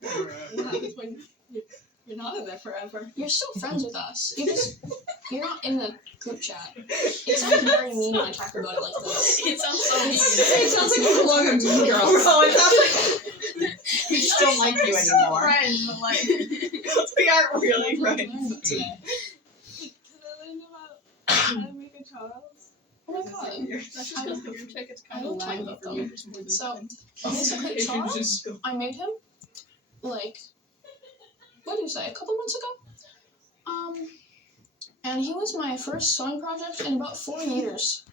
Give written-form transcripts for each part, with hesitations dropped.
What happens when you're not in there forever? You're still friends with us. You're not in the group chat. It sounds very mean when I talk about it like this. It sounds so mean. It sounds like you belong in Mean Girls. Bro, it sounds like we just don't like you anymore. Friends, but like We aren't really friends. Today. Can I learn about how to make a Charles? Oh my god. That's just because the group chat gets kind I of don't talk laggy about for them. you. Just more than So, basically, Charles, I made him, like, what did you say, a couple months ago? And he was my first sewing project in about 4 years.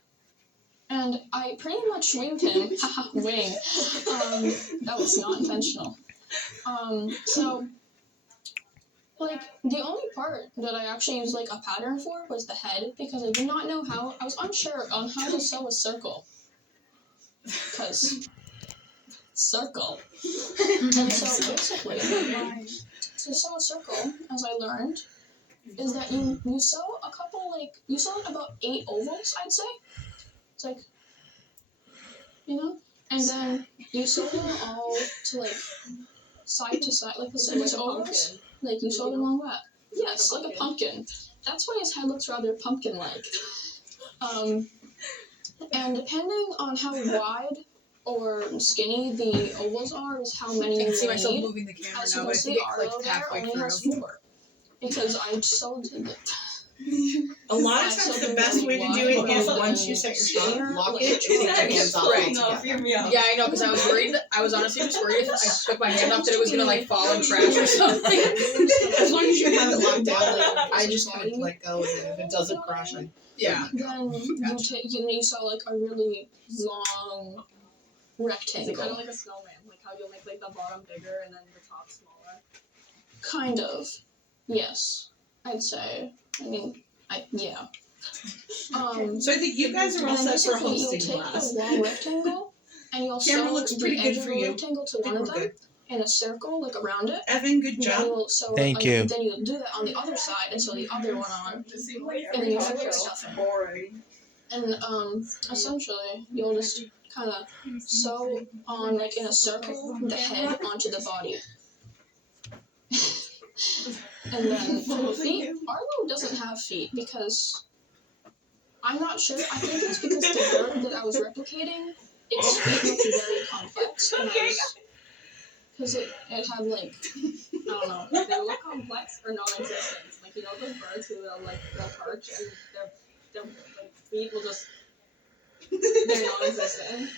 And I pretty much winged him. Haha, wing. That was not intentional. So, like, the only part that I actually used, like, a pattern for was the head, because I did not know how, I was unsure on how to sew a circle. Because, circle. And so, basically, to sew a circle, as I learned, is that you sew a couple, like, you sew about 8 ovals, I'd say. It's like, you know? And then you sew them all to, like, side to side, like the same ovals. Like, you sew them along that. Yes, like a pumpkin. That's why his head looks rather pumpkin-like. And depending on how wide or skinny the ovals are is how many you I can see myself need. moving the camera As now, you but I can see, think it's Arlo like there halfway only through. has 4. Because I sewed the... A lot of times the best way to do it is once you set your shot, lock it, and take your hands off Right. altogether. Yeah, I know, because I was worried. I was honestly just worried if I took my hand off that it was gonna like fall and crash or something. As long as you have it locked down, like, I just kind of let go, and then if it doesn't crash, I Yeah. Then you sew like a really long rectangle. It's kind of like a snowman, like how you'll make like the bottom bigger and then the top smaller. Kind of. Yes, I'd say. I mean, yeah. So I think you guys are all and then set for basically hosting you'll take class. the long rectangle and you'll Camera sew looks the pretty edge good of for the you. rectangle to I think one of we're them good. in a circle, like around it. Evan, good And then job. you'll sew Thank you. Then you'll do that on the other side and sew the other one on. And then you put stuff in. Boring. And essentially you'll just kind of sew on like in a circle the head onto the body. And then for the feet, Arlo doesn't have feet because I'm not sure. I think it's because the bird that I was replicating, its feet looked very complex. Because it had like, I don't know. They look complex or non-existent. Like, you know those birds who they'll perch and their like, feet will just, they're non-existent.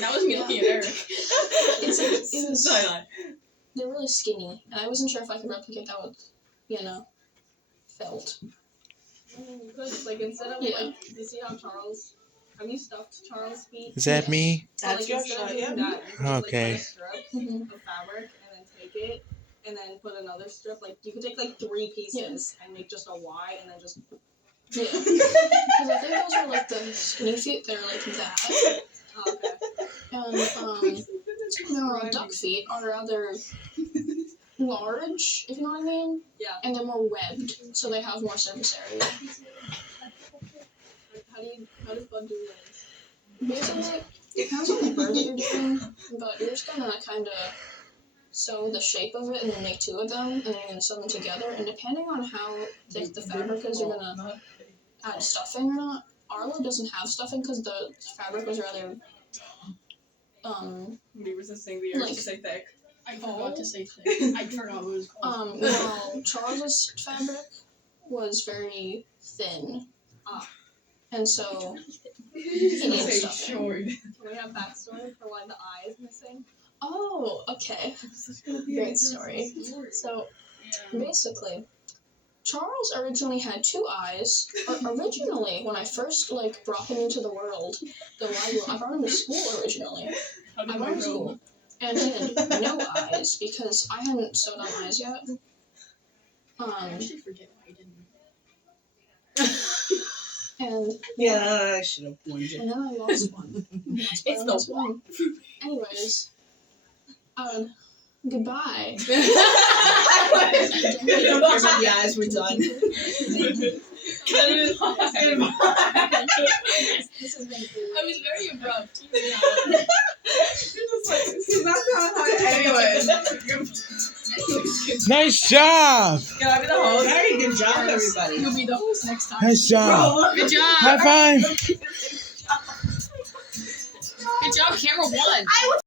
That was me looking at Eric. It was, they're really skinny, and I wasn't sure if I could replicate that with, felt. Because, like, instead of, like, you see how Charles, have you stuffed Charles' feet? Is that me? So, That's like, your instead of shot, doing yeah. that, you can Okay. just, like, cut a strip of fabric and then take it and then put another strip. Like, you could take, like, 3 pieces and make just a Y and then just... Yeah. Because I think those are, like, the skinny feet. They're, like, that. Oh, okay. And, no, duck feet are rather large, if you know what I mean. Yeah. And they're more webbed, so they have more surface area. How does Bud do this? Basically, it depends on the bird that you're doing, but you're just gonna kind of sew the shape of it and then make 2 of them, and then you're gonna sew them together, and depending on how thick the fabric is, you're gonna add stuffing or not. Arlo doesn't have stuffing because the fabric was rather, We were resisting the urge to say thick. I forgot to say things. I forgot what it was called. well, Charles's fabric was very thin. And so, he needed stuffing. Can we have backstory for why the eye is missing? Oh, okay. Great story. So, basically, Charles originally had 2 eyes. Originally, when I first, brought him into the world, I brought him to school originally. I brought him to school. And he had no eyes, because I hadn't sewed on eyes yet. I actually forget why I didn't. And Yeah, I should have warned you. and then I lost one. It's the one. Anyways, goodbye. We don't care about the eyes, we're done. This is has been cool. I was very abrupt. Anyways. Nice job. Can I be the host? Very good job, everybody. You'll be the host next time. Nice job. Good job. High five. Good job, camera one.